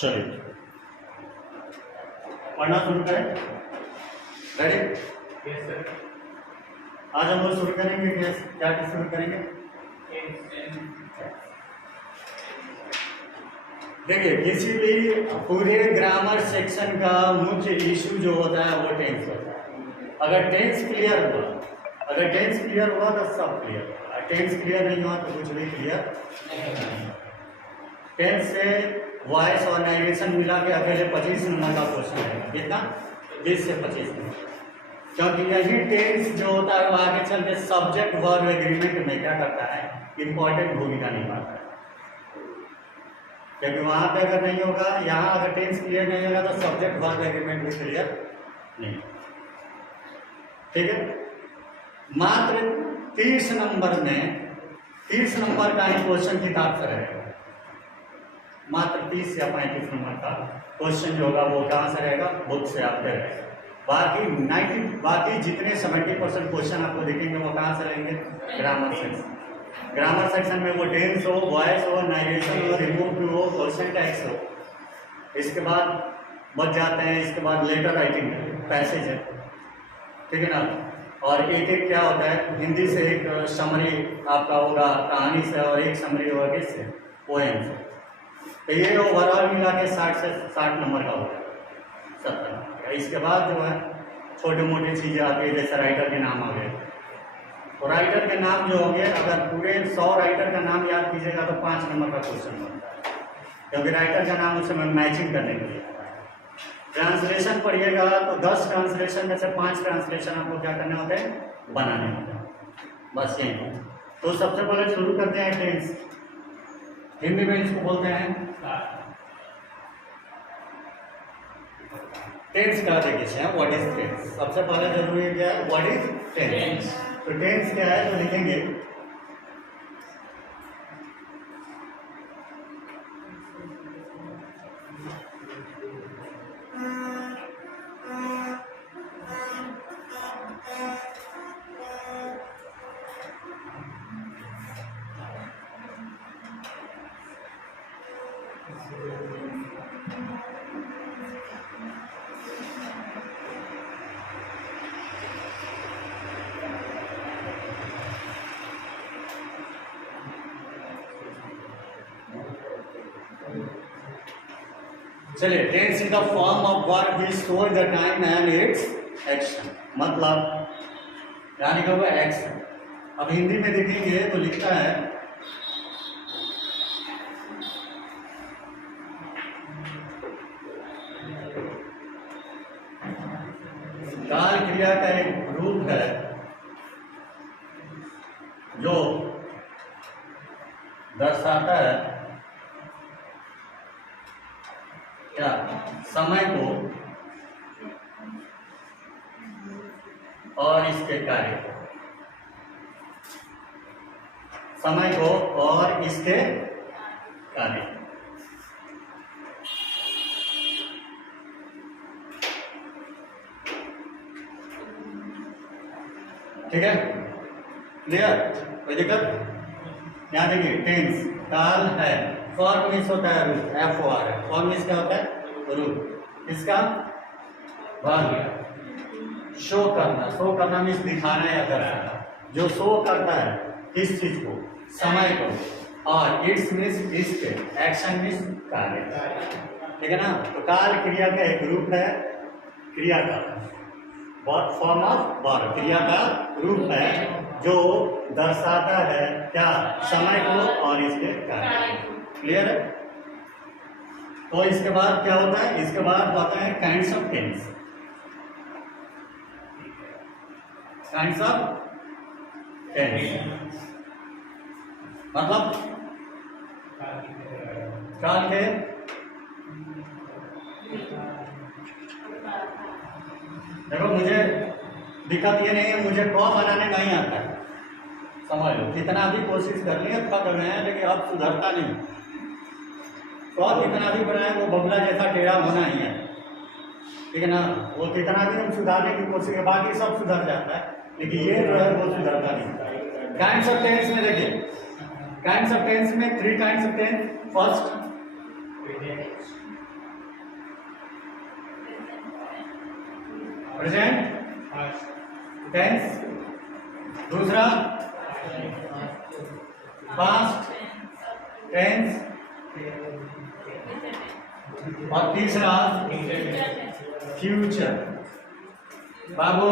चलिए पढ़ना शुरू करें। रेडी? Yes sir. आज हम लोग शुरू करेंगे क्या शुरू करेंगे? देखिए, किसी भी पूरे ग्रामर सेक्शन का मुख्य इशू जो होता है वो टेंस होता है। अगर टेंस क्लियर हुआ तो सब क्लियर हुआ। टेंस क्लियर नहीं हुआ तो कुछ भी क्लियर नहीं। टेंस से वॉइस और नरेशन मिला के अकेले 25 नंबर का क्वेश्चन है। कितना? 20 से 25 नंबर। क्योंकि यही टेंस जो होता है वो आगे चल के सब्जेक्ट वर्ब एग्रीमेंट में क्या करता है, इंपॉर्टेंट भूमिका निभाता है। क्योंकि वहां पे अगर नहीं होगा, यहाँ अगर टेंस क्लियर नहीं होगा तो सब्जेक्ट वर्ब एग्रीमेंट भी क्लियर नहीं। ठीक है, मात्र 30 नंबर में 30 नंबर का ही क्वेश्चन किताब से रहेगा। मात्र 30 या 35 नंबर का क्वेश्चन जो होगा वो कहाँ से रहेगा? बुक से आपके रहेगा। बाकी जितने 70% क्वेश्चन आपको दिखेंगे वो कहाँ से रहेंगे? Grammar section. ग्रामर सेक्शन में वो टेंस हो, वॉइस हो, नरेशन हो, रिमूव हो, क्वेश्चन टैक्स हो। इसके बाद बच जाते हैं, इसके बाद लेटर राइटिंग पैसेज है, ठीक है ना। और एक एक क्या होता है, हिंदी से एक समरी आपका होगा कहानी से, और एक समरी होगा किससे? पोएम से। तो ये ओवरऑल मिला के 60 से 60 नंबर का होगा, 70 नंबर का। इसके बाद जो है छोटी मोटी चीज़ें आती है, जैसे राइटर के नाम आ गए। तो राइटर के नाम जो होंगे, अगर पूरे 100 राइटर का नाम याद कीजिएगा तो 5 नंबर का क्वेश्चन बनता है, क्योंकि राइटर का नाम उसमें मैचिंग करने के लिए आता है। ट्रांसलेशन पढ़िएगा तो 10 ट्रांसलेशन में से 5 ट्रांसलेशन आपको क्या करने होते हैं? बनाने होते हैं। बस यही। तो सबसे पहले शुरू करते हैं टेंस। हिंदी में इसको बोलते हैं टेंस। का देखिए व्हाट इज टेंस। सबसे पहले जरूरी क्या है? What is tense. तो टेंस क्या है तो लिखेंगे चलिए, tense is the form of verb which shows the time and its action. मतलब यानी कि वो एक्शन। अब हिंदी में देखेंगे तो लिखता है काल क्रिया का एक रूप है जो दर्शाता है क्या? समय को और इसके कार्य को। समय को और इसके कार्य। ठीक है, क्लियर? कोई दिक्कत? यहाँ देखिए, टेंस काल है, फॉर्म मिस होता है रूप, FOR है। फॉर्म मिस क्या होता है? रूप। इसका भाग शो करना। शो करना मीन्स दिखाना या दर्शाना। जो शो करता है किस चीज को? समय को। और इट्स मीन्स इसके, एक्शन मीन्स कार्य। ठीक है ना। तो काल क्रिया का एक रूप है, क्रिया का फॉर्म ऑफ वर्ब, क्रिया का रूप है जो दर्शाता है क्या? समय को और इसके कार्य। क्लियर है? तो इसके बाद क्या होता है? इसके बाद होता है kinds of tense. Kinds of tense मतलब काल के देखो, मुझे दिक्कत ये नहीं है, मुझे क बनाने नहीं आता है, समझ लो। कितना भी कोशिश कर लिया, थक गए हैं, लेकिन अब सुधरता नहीं। कॉस कितना भी बनाए वो बगुला जैसा टेढ़ा होना ही है, ठीक है ना। वो कितना भी हम सुधारने की कोशिश है, बाकी सब सुधर जाता है, लेकिन ये जो है वो सुधरता नहीं। काइंड्स ऑफ टेंस में देखिए, काइंड्स ऑफ टेंस में 3 kinds of tense. First present tense, दूसरा पास्ट टेंस, और तीसरा फ्यूचर। बाबू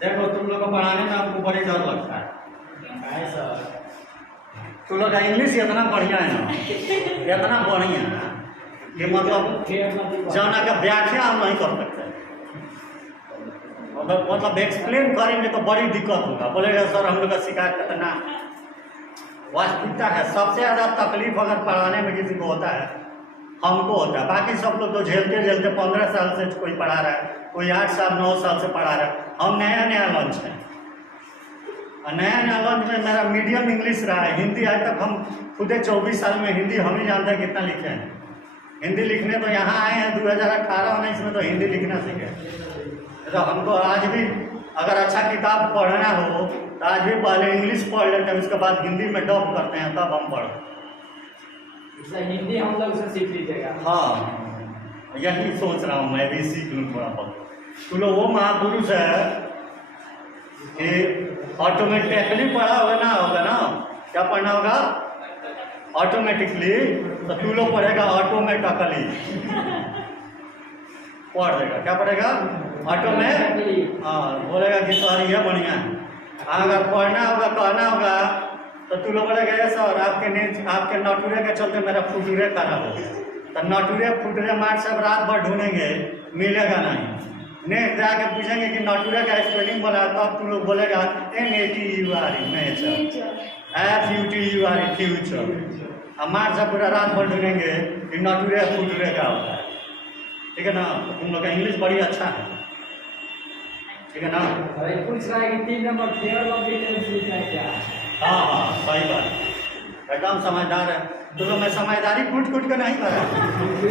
देखो, तुम लोग को पढ़ाने में आपको बड़ी डर लगता है सर। तुम लोग का इंग्लिश इतना बढ़िया है ना, इतना बढ़िया है ना कि मतलब जाना का व्याख्या हम नहीं कर सकते, मतलब एक्सप्लेन करेंगे तो बड़ी दिक्कत होगा। बोलेगा सर हम लोग का शिकायत करना। वास्तविकता है, सबसे ज़्यादा तकलीफ अगर पढ़ाने में किसी को होता है, हमको होता है। बाकी सब लोग तो झेलते झेलते 15 साल से कोई पढ़ा रहा है, कोई 8 साल 9 साल से पढ़ा रहा है। हम नया नया लॉन्च है, नया नया लॉन्च में मेरा मीडियम इंग्लिश रहा है। हिंदी आज तक हम खुदे 24 साल में हिंदी हम ही जानते हैं कितना लिखे हैं। हिंदी लिखने तो यहाँ आए हैं 2018-19 में, तो हिंदी लिखना सीखे। तो हमको आज भी अगर अच्छा किताब पढ़ना हो तो आज भी पहले इंग्लिश पढ़ लेते हैं, उसके बाद हिंदी में डब करते हैं, तब हम पढ़ते। हिंदी हम लोग से सीख लीजिएगा। हाँ, यही सोच रहा हूँ, मैं भी सीख लूँ थोड़ा बहुत। तो लोग वो महापुरुष है कि ऑटोमेटिकली पढ़ा होगा ना, क्या पढ़ना होगा? ऑटोमेटिकली। तो तू लोग पढ़ेगा ऑटोमेटिकली, पढ़ देगा। क्या पढ़ेगा? ऑटोमेटिकली। हाँ, बोलेगा कि सर ये बढ़िया है। अगर पढ़ना होगा, कहना होगा, तो तू लोग बोलेगा सर आपके नटूरे के चलते मेरा फुटूरे खराब हो गया। तो नटूरे फुटूरे मार सब रात भर ढूंढेंगे, मिलेगा नहीं। नेक्स्ट जाके पूछेंगे कि नटूरे का स्पेलिंग बोला, तब तू लोग बोलेगा NATURE नेचर, FUTURE फ्यूचर। हमारे सब पूरा रात भर ढूंढेंगे कि नटूरे फुटूरे का होता है, ठीक है ना। तो तुम लोग का इंग्लिश बड़ी अच्छा है, ठीक है ना। पूछ रहा है कि 3 नंबर फेवर ऑफ डिटेल्स लिखा है क्या? हाँ, सही बात, एकदम समझदार है। तो लोग मैं समझदारी कूट के नहीं कर रहा,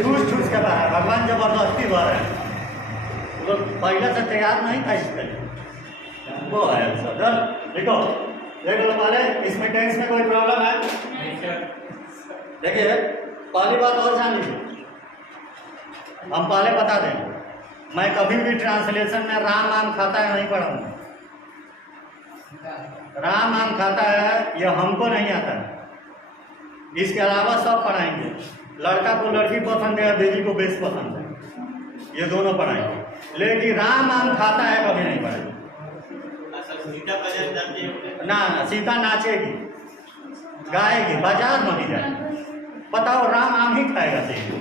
ठूस के भरा। भगवान जबरदस्ती भर है, लोग पहले से तैयार नहीं था इसके लिए, वो है सर। देखो देख लो पहले, इसमें टेंस में कोई प्रॉब्लम है? देखिए पहली बात और जान लीजिए, हम पहले बता दें, मैं कभी भी ट्रांसलेशन में राम आम खाता है नहीं पढ़ाऊंगा। राम आम खाता है ये हमको नहीं आता है, इसके अलावा सब पढ़ाएंगे। लड़का को लड़की पसंद है, बेटी को बेस पसंद है, ये दोनों पढ़ाएंगे। लेकिन राम आम खाता है कभी नहीं पढ़ेंगे। ना सीता नाचेगी, गाएगी, बाजार नहीं जाएगी। बताओ राम आम ही खाएगा सीता?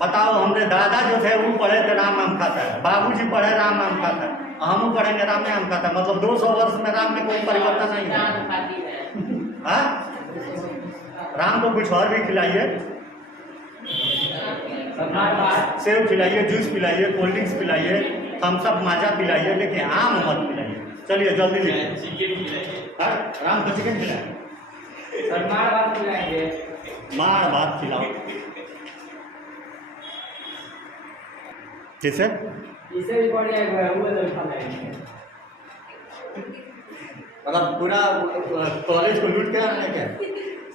बताओ, हमारे दादा जो थे वो पढ़े थे राम आम खाता है, बाबूजी पढ़े राम आम खाता है, हम पढ़ेंगे राम आम खाता है। मतलब 200 वर्ष में राम में कोई परिवर्तन नहीं है। हाँ, राम को कुछ और भी खिलाइए, सेब खिलाइए, जूस पिलाइए, कोल्ड ड्रिंक्स पिलाइए, थम्सअप माजा पिलाइए, लेकिन आम मत पिलाइए। चलिए जल्दी लीजिए। राम को चिकन खिलाए, मार भात खिलाएंगे, मार भात खिलाओ। किसे? इसे भी बढ़िया वो लोग खा लेंगे। मतलब पूरा कॉलेज को लूट के आना क्या?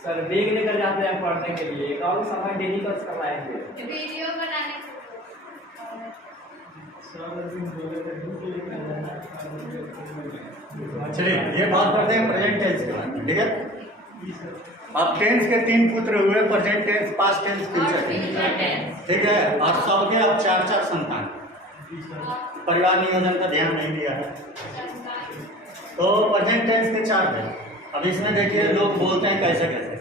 सर बैग लेकर जाते हैं पढ़ने के लिए, और समय डेली बस करवाएंगे। वीडियो बनाने चलिए ये बात करते हैं प्रेजेंट टेंस के बारे में, ठीक है। अब टेंस के 3 पुत्र हुए, present tense, past tense, future tense, ठीक है। और सबके अब 4-4 संतान। परिवार नियोजन का ध्यान नहीं दिया है, तो प्रेजेंट टेंस के 4 थे। अब इसमें देखिए लोग बोलते हैं कैसे कैसे,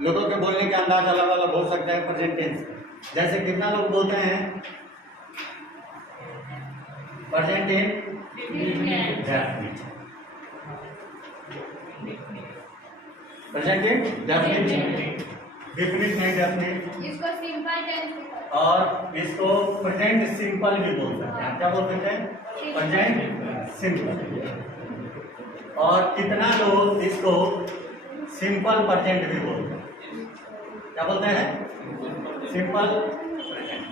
लोगों के बोलने के अंदाज अलग अलग हो सकता है प्रेजेंट टेंस। जैसे कितना लोग बोलते हैं present indefinite, present indefinite, definite नहीं डेफिनिट। इसको सिंपल टेंस, और इसको प्रेजेंट सिंपल भी बोल सकते हैं। क्या बोल सकते हैं? Present simple. और कितना लोग इसको सिंपल प्रेजेंट भी बोलते हैं। क्या बोलते हैं? Simple present.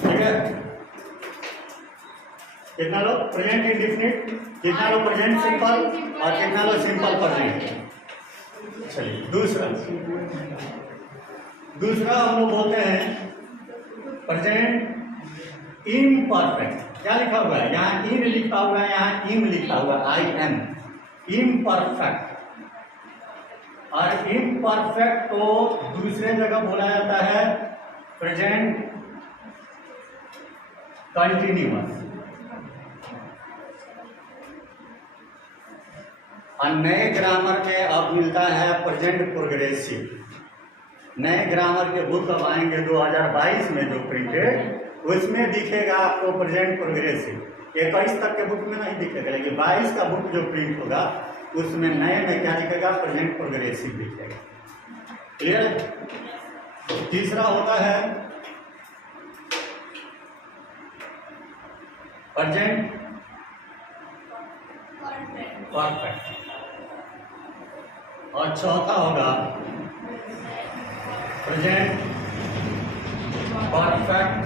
ठीक है, कितना लोग प्रेजेंट इंडेफिनिट, कितना लोग प्रेजेंट सिंपल और कितना लोग सिंपल प्रेजेंट। चलिए दूसरा हम लोग बोलते हैं प्रेजेंट इम्परफेक्ट। क्या लिखा हुआ है यहाँ? इन लिखा हुआ है, यहाँ इम लिखा हुआ है, IM, इम्परफेक्ट। और इम्परफेक्ट को दूसरे जगह बोला जाता है प्रेजेंट कंटिन्यूअस। और नए ग्रामर में अब मिलता है प्रेजेंट प्रोग्रेसिव। नए ग्रामर के बुक अब आएंगे 2022 में जो प्रिंटेड, उसमें दिखेगा आपको प्रेजेंट प्रोग्रेसिव। 21 तक के बुक में नहीं दिखेगा, लेकिन 22 का बुक जो प्रिंट होगा उसमें नए में क्या दिखेगा? प्रेजेंट प्रोग्रेसिव दिखेगा। क्लियर है? तीसरा होता है प्रेजेंट परफेक्ट। और चौथा होगा प्रेजेंट परफेक्ट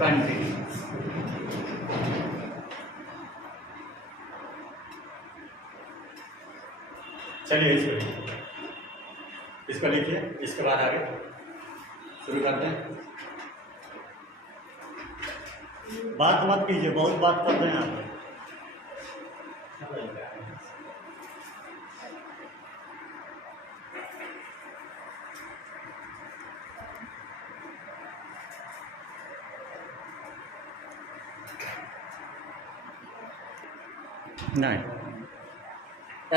कंटिन्यूअस। चलिए इसको लिखिए, इसके बाद आगे शुरू करते हैं। बात मत कीजिए, बहुत बात कर रहे हैं आप। नहीं,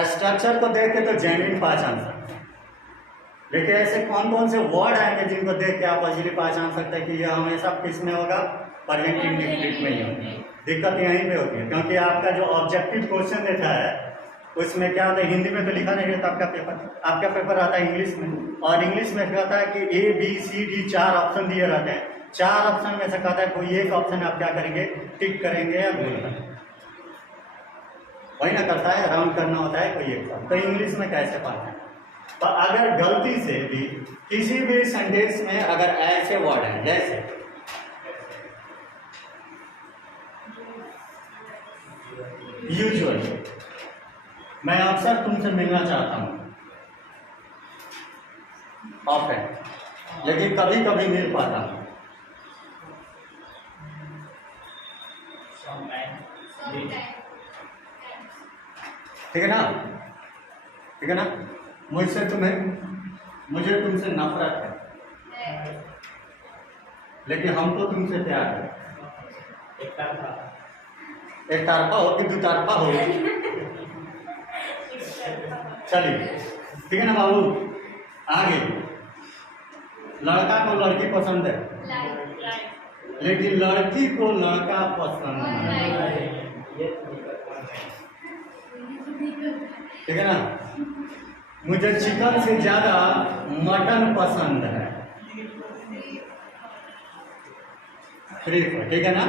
स्ट्रक्चर को देख के तो जेन्युइन पहचान सकते हैं, लेकिन ऐसे कौन कौन से वर्ड आएंगे जिनको देख के आप इजीली पहचान सकते हैं कि यह हमेशा किस में होगा? प्रेजेंट इंडेफिनिट में ही होगा। दिक्कत यहीं पे होती है, क्योंकि आपका जो ऑब्जेक्टिव क्वेश्चन देता है उसमें क्या होता है, हिंदी में तो लिखा नहीं रहता आपका पेपर आता है इंग्लिश में। और इंग्लिश में कहता है कि ABCD 4 ऑप्शन दिए रहते हैं। 4 ऑप्शन में से कहता है कोई एक ऑप्शन आप क्या करेंगे? टिक करेंगे या बोलेंगे, वही ना करता है, राउंड करना होता है कोई एक। तो इंग्लिश में कैसे पाते हैं? तो अगर गलती से भी किसी भी सेंटेंस में अगर ऐसे वर्ड हैं जैसे यूजुअली, मैं अक्सर तुमसे मिलना चाहता हूं, ऑफन, लेकिन कभी कभी मिल पाता हूं। ठीक है ना? ठीक है ना? मुझे तुमसे नफरत है, लेकिन हमको तुमसे प्यार है। एक तरफा हो कि दो तरफा हो? चलिए, ठीक है ना बाबू? आगे, लड़का को लड़की पसंद है, लेकिन लड़की को लड़का पसंद है। ठीक है ना? मुझे चिकन से ज्यादा मटन पसंद है। प्रीफर, ठीक है ना?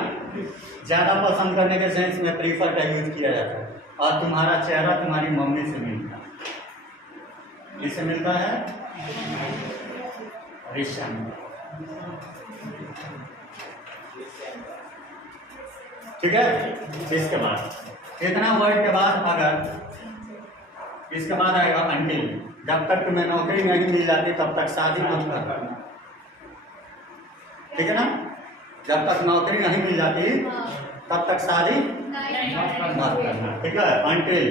ज्यादा पसंद करने के सेंस में प्रीफर का यूज किया जाता है। और तुम्हारा चेहरा तुम्हारी मम्मी से मिलता है, किससे मिलता है? रिश्ता। ठीक है? इसके बाद इतना वर्ड के बाद अगर इसके बाद आएगा अंटिल। जब तक तुम्हें नौकरी नहीं मिल जाती तब तक शादी मत करना। ठीक है ना? जब तक नौकरी नहीं मिल जाती तब तक शादी मत करना। ठीक है? अंटिल,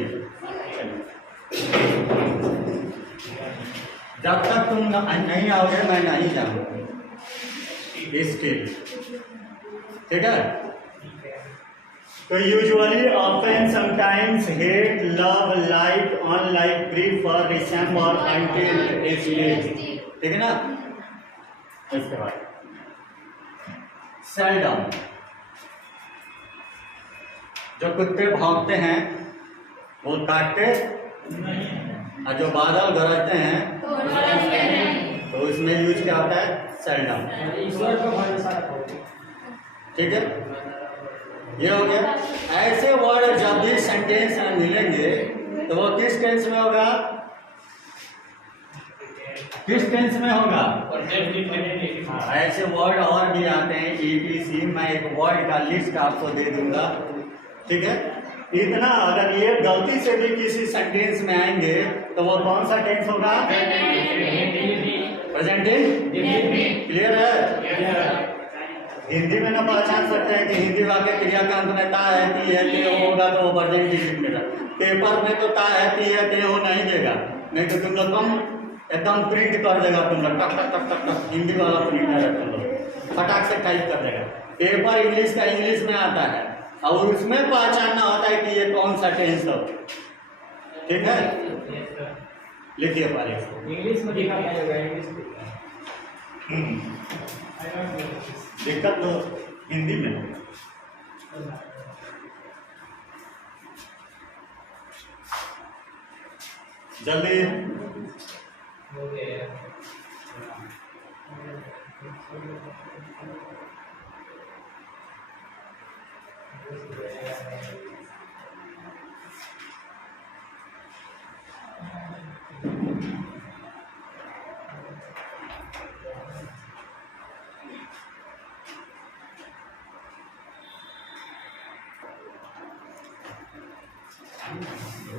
जब तक तुम नहीं आओगे मैं नहीं जाऊंगा। स्टिल, ठीक है? तो usually, often, sometimes, hate, love, like, unlike, prefer, resemble, until, still. ठीक है ना? इसके बाद सेल्डम, जो कुत्ते भौंकते हैं वो काटते, और जो बादल गरजते हैं तो उसमें यूज क्या होता है? सेल्डम। ईश्वर को भरोसा रखो। ठीक है? ये हो गया। ऐसे वर्ड जब भी सेंटेंस में मिलेंगे तो वो किस टेंस में होगा, किस टेंस में होगा? हाँ, ऐसे वर्ड और भी आते हैं ETC। मैं एक वर्ड का लिस्ट आपको दे दूंगा, ठीक है। इतना अगर ये गलती से भी किसी सेंटेंस में आएंगे तो वो कौन सा टेंस होगा? Present tense. क्लियर है? हिंदी में ना पहचान सकते हैं कि हिंदी वाक्य क्रिया का अंत में ता है, ती है, ते हो होगा तो वो प्रेजेंट टेंस मिलेगा। पेपर में तो ता है, ती है, ते हो नहीं देगा, नहीं तो तुम लोग कम एकदम प्रिंट कर देगा, तुम लोग टक टक टक टक टक हिंदी वाला प्रिंट है, तुम लोग फटाक से टाइप कर देगा। पेपर इंग्लिश का इंग्लिश में आता है और उसमें पहचानना होता है कि ये कौन सा टेंस हो, ठीक है। लिखिए पारी इंग्लिश में लिखा क्या होगा? इंग्लिश दिक्कत तो हिंदी में है। जल्दी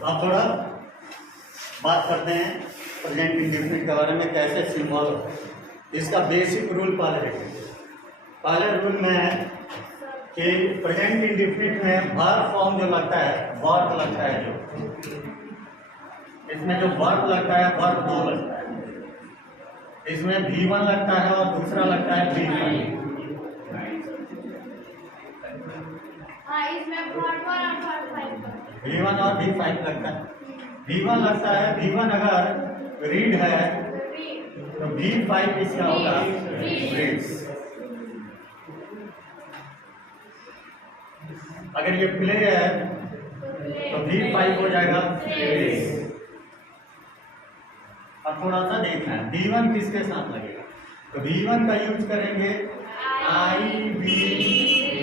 अब थोड़ा बात करते हैं प्रेजेंट इंडेफिनिट के बारे में, कैसे सिंबल। इसका बेसिक रूल पहले रूल में है कि प्रेजेंट इंडेफिनिट में वर्ब फॉर्म जो लगता है, वर्ब लगता है, जो इसमें जो वर्ब लगता है, वर्ब दो लगता है। इसमें V1 लगता है और दूसरा लगता है V5। हाँ, इसमें part 1 और part 5 V1 और V5 लगता है। V1 लगता है, V1 अगर रीड है तो V5 इसका होगा रीड्स। अगर ये प्ले है तो V5 हो जाएगा प्लेस। अब थोड़ा सा देखना है V1 किसके साथ लगेगा, तो V1 का यूज करेंगे I, V,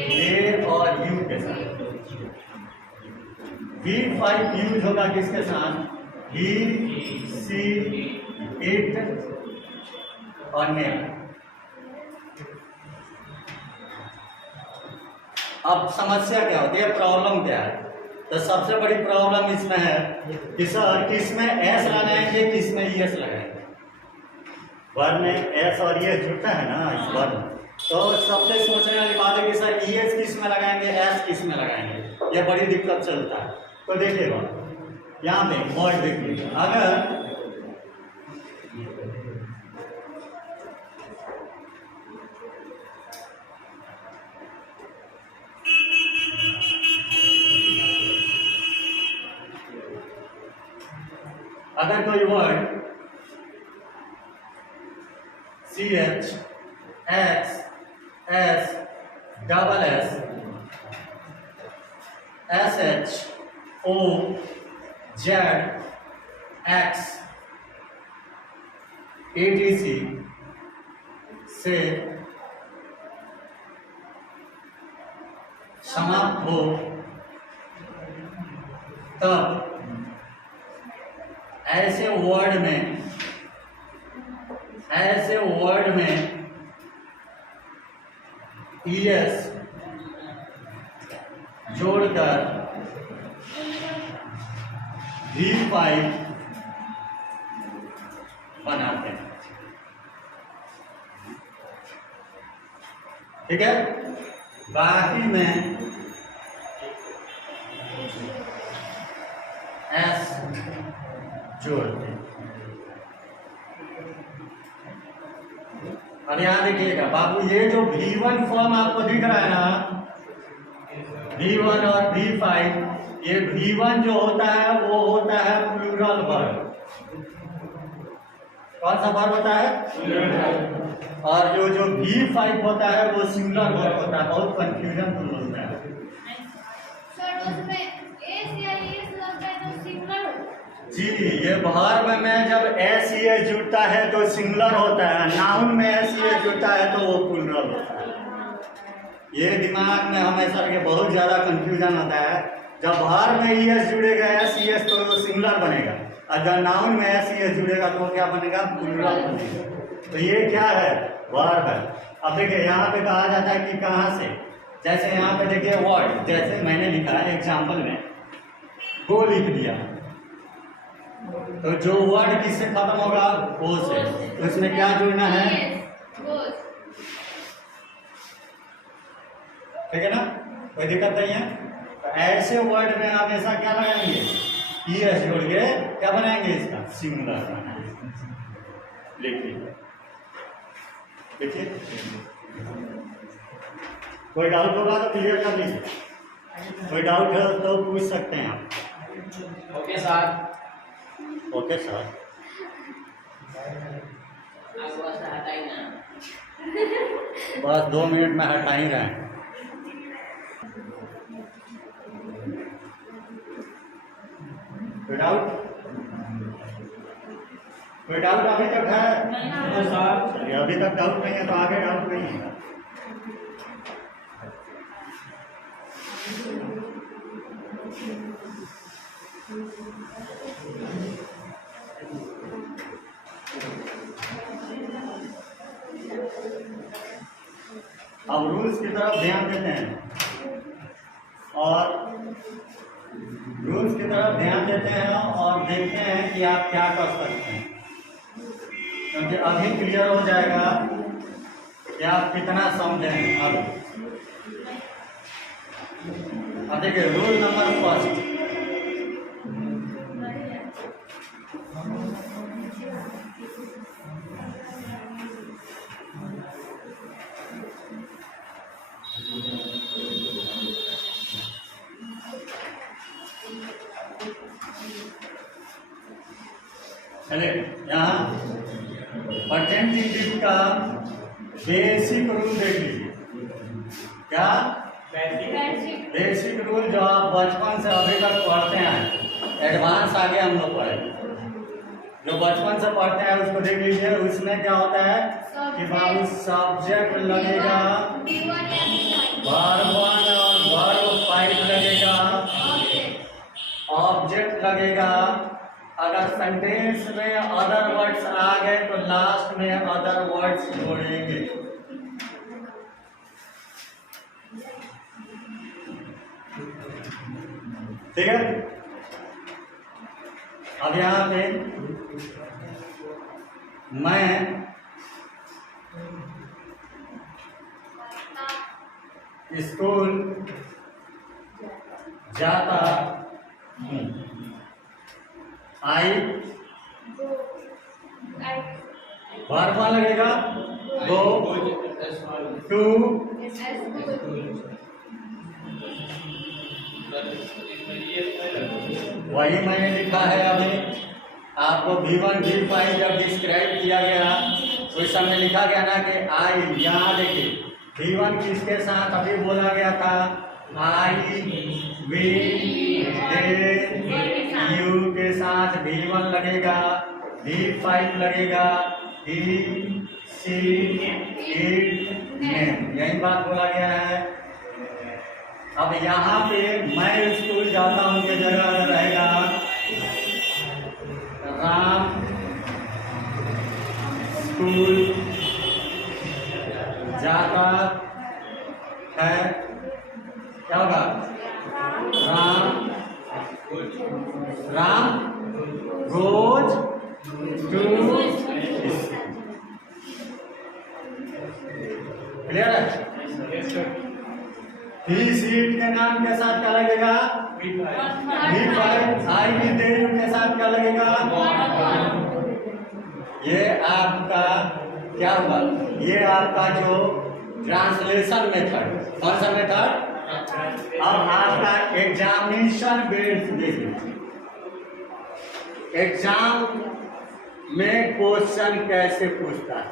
they और you के साथ। V5 यूज होगा किसके साथ? He, she, it और name। अब समस्या क्या होती है, प्रॉब्लम क्या है? तो सबसे बड़ी प्रॉब्लम इसमें है कि सर किसमें एस लगाएंगे, किसमें ईएस लगाएंगे। वर्ड में एस और ईएस जुड़ता है ना इस वर्ड में, तो सबसे सोचने वाली बात है कि सर ईएस किस में लगाएंगे, एस किस में लगाएंगे, ये बड़ी दिक्कत चलता है। तो देखिएगा यहाँ पे वर्ड देखिए, अगर कोई word CH, X, S, double S, SH, O, Z, X, ATC से समाप्त हो तब ऐसे वर्ड में ES जोड़कर V5 बनाते हैं, ठीक है। बाकी में S जोड़ते हैं। अब यहां देखिएगा बाबू, ये जो V1 फॉर्म आपको दिख रहा है ना, V1 और V5, ये V1 जो होता है वो होता है प्लूरल वर्ब। कौन सा वर्ब होता है? और जो V5 होता है वो सिंगुलर वर्ब होता है। बहुत कंफ्यूजन तुम लोग में है। सर उसमें एस या एस लगता है तो सिंगुलर जी, ये वर्ब में जब एस ई जुड़ता है तो सिंगुलर होता है, नाउन में एस ई जुड़ता है तो वो प्लूरल होता है। ये दिमाग में हमेशा के बहुत ज़्यादा कंफ्यूजन होता है। जब वर्ब में ES जुड़ेगा SES तो सिंगुलर बनेगा, और जब नाउन में SES जुड़ेगा तो क्या बनेगा? प्लूरल बनेगा। तो ये क्या है? वर्ब है। अब देखिए यहाँ पे कहा जाता है कि कहाँ से, जैसे यहाँ पे देखिए वर्ड, जैसे मैंने लिखा है एग्जाम्पल में गो लिख दिया, तो जो वर्ड किससे खत्म होगा? गो से। तो इसमें क्या जुड़ना है? ठीक है ना, कोई दिक्कत नहीं है। तो ऐसे वर्ड में हमेशा क्या लगाएंगे? ES जोड़ के क्या बनाएंगे? इसका सिंगुलर बनाएंगे। लिखिए, देखिए कोई डाउट होगा तो क्लियर कर लीजिए, कोई डाउट है तो पूछ सकते हैं आप। Okay sir. Okay sir. आपको बस हटा ही ना। बस 2 मिनट में हटा ही रहे हैं। कोई डाउट? कोई डाउट अभी तक है? चलिए, अभी तक डाउट नहीं है तो आगे डाउट नहीं है। अब रूल्स की तरफ ध्यान देते हैं और रूल्स की तरफ ध्यान देते हैं और देखते हैं कि आप क्या कर सकते हैं, क्योंकि अभी क्लियर हो जाएगा कि आप कितना समझें। अब देखिए रूल नंबर फर्स्ट, चलिए यहाँ प्रेजेंट इंडिफ का बेसिक रूल देख लीजिए। क्या बेसिक रूल? जो आप बचपन से अभी तक पढ़ते हैं, एडवांस आगे हम लोग पढ़ेंगे। जो बचपन से पढ़ते हैं उसको देख लीजिए। उसमें क्या होता है कि बाबू सब्जेक्ट लगेगा, वर्ब 1 और वर्ब 5 लगेगा, ऑब्जेक्ट लगेगा। अगर सेंटेंस में अदर वर्ड्स आ गए तो लास्ट में अदर वर्ड्स जोड़ेंगे। ठीक है। अब यहाँ पे मैं स्कूल जाता हूँ। आई वर्ब लगेगा, गो टू, वही मैंने लिखा है। अभी आपको V1 V5 जब डिस्क्राइब किया गया तो इस समय लिखा गया ना कि आई, यहाँ देखिए V1 किसके साथ अभी बोला गया था? आई विल यू के साथ V1 लगेगा, V5 लगेगा, ही सी इट नेम, यही बात बोला गया है। अब यहाँ पे मैं स्कूल जाता हूँ के जगह रहेगा राम स्कूल जाता है। क्या होगा? राम रोज टू। क्लियर है? ही सीट के नाम के साथ क्या लगेगा? V5। I will they you के साथ क्या लगेगा? ये आपका क्या होगा? ये आपका जो ट्रांसलेशन मेथड, कौन सा मेथड? अब आपका एग्जामिनेशन बेस्ड देखिए, एग्जाम में क्वेश्चन कैसे पूछता है।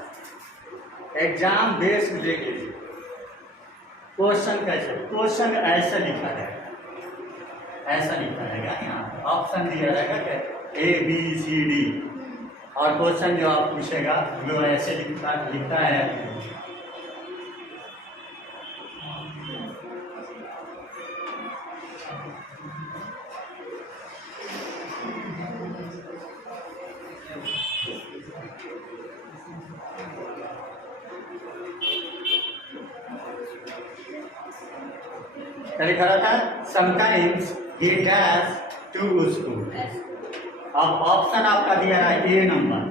एग्जाम बेस्ड देख लीजिए क्वेश्चन कैसे। क्वेश्चन ऐसा लिखा रहेगा, ऐसा लिखा रहेगा, यहाँ ऑप्शन दिया रहेगा क्या? ABCD, और क्वेश्चन जो आप पूछेगा वो ऐसे लिखता है क्या लिखा रहता है? समटाइम्स ही डैश टू स्कूल। अब ऑप्शन आपका दिया है A number,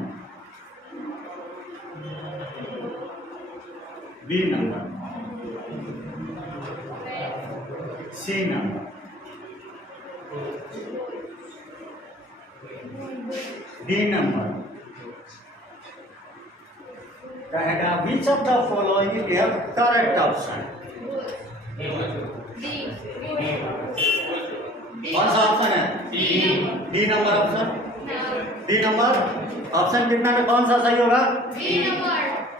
B number, C number, D number. कहेगा which of the following is correct option? कौन सा ऑप्शन है? D number option. D number option कितना में कौन सा सही होगा?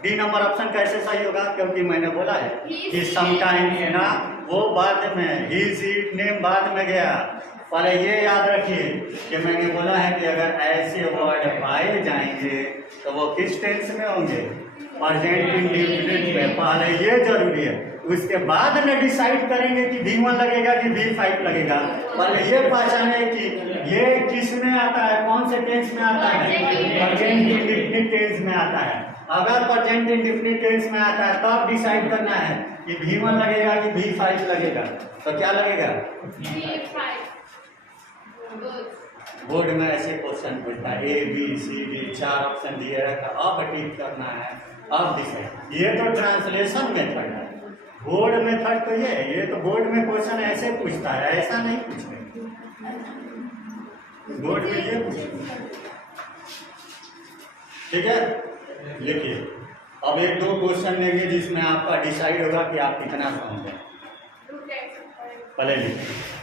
डी नंबर ऑप्शन कैसे सही होगा? क्योंकि मैंने बोला है कि समटाइम्स ना वो बाद में, ही सी नेम बाद में गया। पहले ये याद रखिए कि मैंने बोला है कि अगर ऐसे वर्ड पाए जाएंगे तो वो किस टेंस में होंगे? प्रेजेंट इंडेफिनिट में। पहले ये जरूरी है, उसके बाद में डिसाइड करेंगे कि V1 लगेगा कि V5 लगेगा। पहले ये पहचाने कि ये किस में आता है, कौन से टेंस में आता है? प्रेजेंट इंडेफिनिट टेंस में आता है। अगर प्रेजेंट इंडेफिनिट टेंस में आता है तब डिसाइड करना है कि V1 लगेगा कि V5 लगेगा। तो क्या लगेगा? बोर्ड में ऐसे क्वेश्चन पूछता है, A B C D 4 option दिए रहता, अब टिक करना है, अब डिसाइड। ये तो ट्रांसलेशन मेथड है, बोर्ड मेथड तो ये तो बोर्ड में क्वेश्चन ऐसे पूछता है, ऐसा नहीं पूछते बोर्ड में ये पूछते। ठीक है, लिखिए। अब एक दो क्वेश्चन लेंगे जिसमें आपका डिसाइड होगा कि आप कितना समझें। पहले लिखिए।